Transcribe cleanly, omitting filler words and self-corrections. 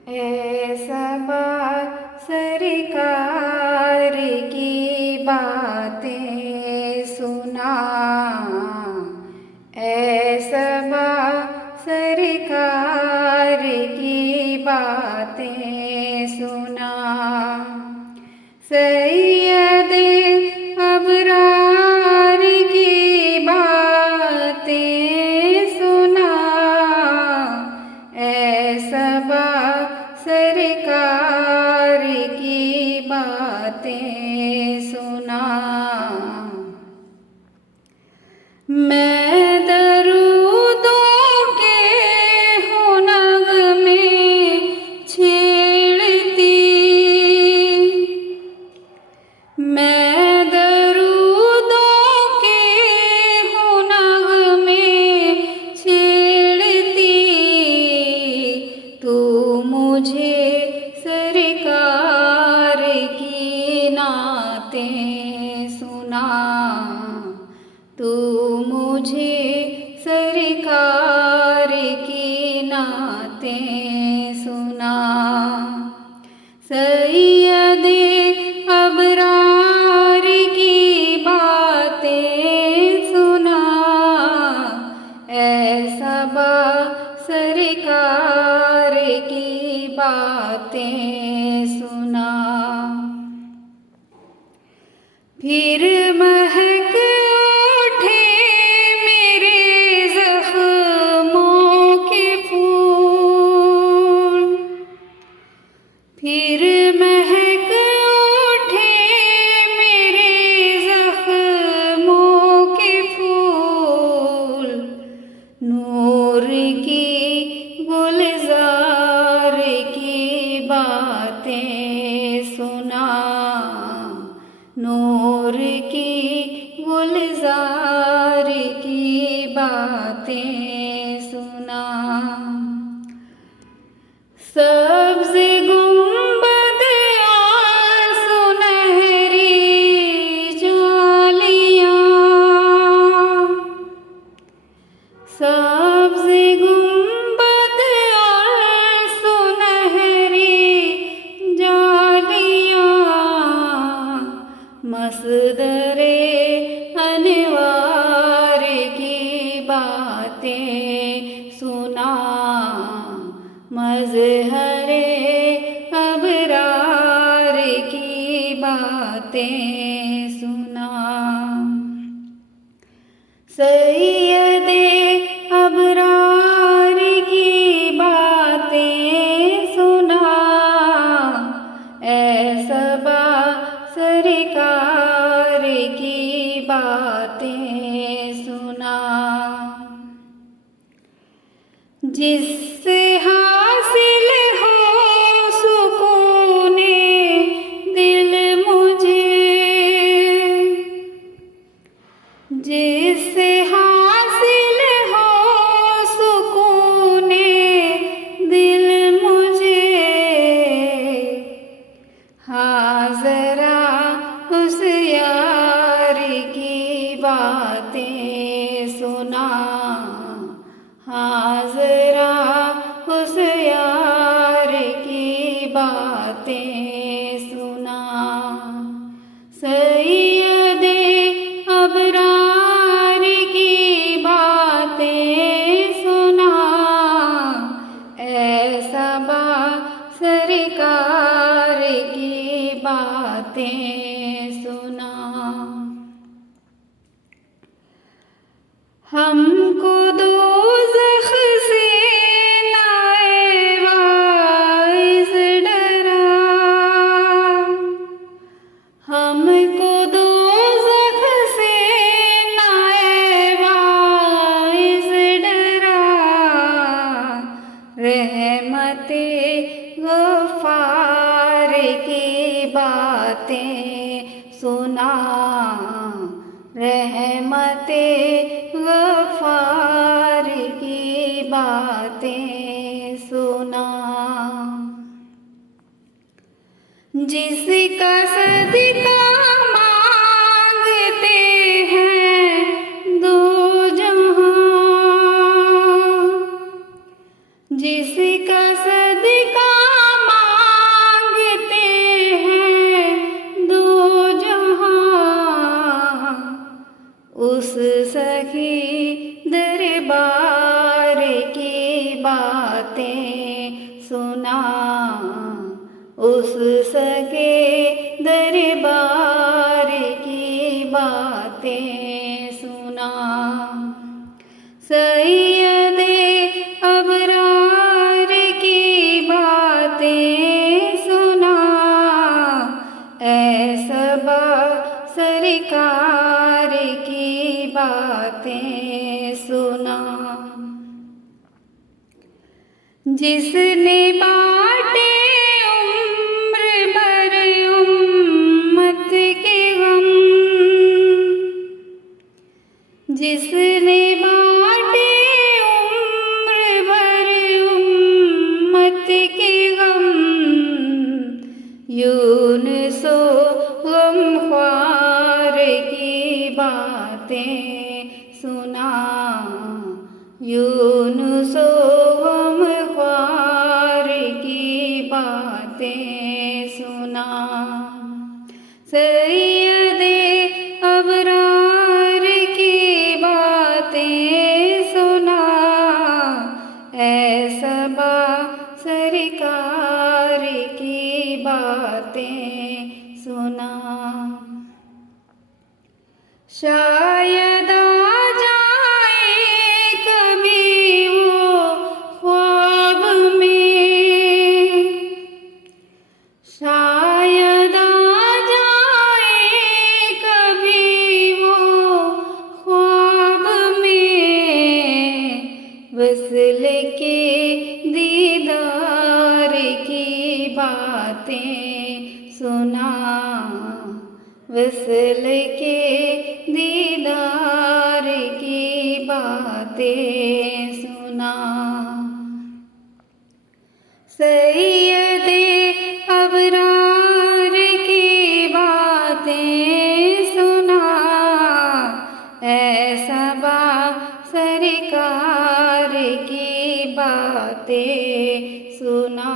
ऐ सबा सरकार की बातें सुना, ऐ सबा सरकार की बातें सुना। सैयद अबरार की बातें सुना, ऐ सबा सरकार की बातें सुना। मैं दरूदों के हूँ नग़्मे छेड़ती, मैं दरूदों के हूँ नग़्मे छेड़ती, तू मुझे सरकार की नातें सुना, तू मुझे सरकार की नातें सुना। सैयद अबरार की बातें सुना, ऐ सबा सरकार की बातें सुना। फिर महक उठे मेरे ज़ख्मों के फूल, फिर महक उठे मेरे ज़ख्मों के फूल, नूर की गुलज़ार की बातें सुना, नूर की गुलज़ार की बातें सुना। सब्ज़ गुंबद और सुनहरी जालियाँ, सब्ज़ गुंबद और सुनहरी जालियाँ, मसदरे अनवार की बातें सुना, मज़हरे अबरार की बातें सुना। सैयद अबरार की बातें सुना, ऐ सबा सरकार की बातें सुना। जिससे हासिल हो सुकूने दिल मुझे, जिससे हासिल हो सुकूने दिल मुझे, हाँ ज़रा उस यार की बातें सुना, हाँ ज़रा उस यार की बातें सुना। सैयद अबरार की बातें सुना, ऐ सबा सरकार की बातें सुना। हमको दोज़ख से नाए वाइज़ डरा, हमको दोज़ख से नाए वाइज़ डरा, रहमते गफ़ार की बातें सुना, रहमते गफ़ार की बातें सुना। जिसका सदका मांगते हैं दो जहां, जिसका सदका बातें सुना, उस सगे दरबार की बातें सुना। सैयदे अबरार की बातें सुना, ऐसबा सरकार की बातें सुना। जिसने बाटे उम्र भर उम्मत के गम, जिसने बाटे उम्र भर उम्मत के गम, यूनुसो गमख्वार की बातें सुना, यूनुसो गमख्वार की बातें सुना। सैयदे अबरार की बातें सुना, ऐसबा सरकार की बातें सुना। शायद आ जाए कभी वो ख्वाब में, शायद आ जाए कभी वो ख्वाब में, वसल के दीदार की बातें सुना, वसल के दीदार की बातें सुना। सैयदे अबरार की बातें सुना, ऐसबा सरकार की बातें सुना।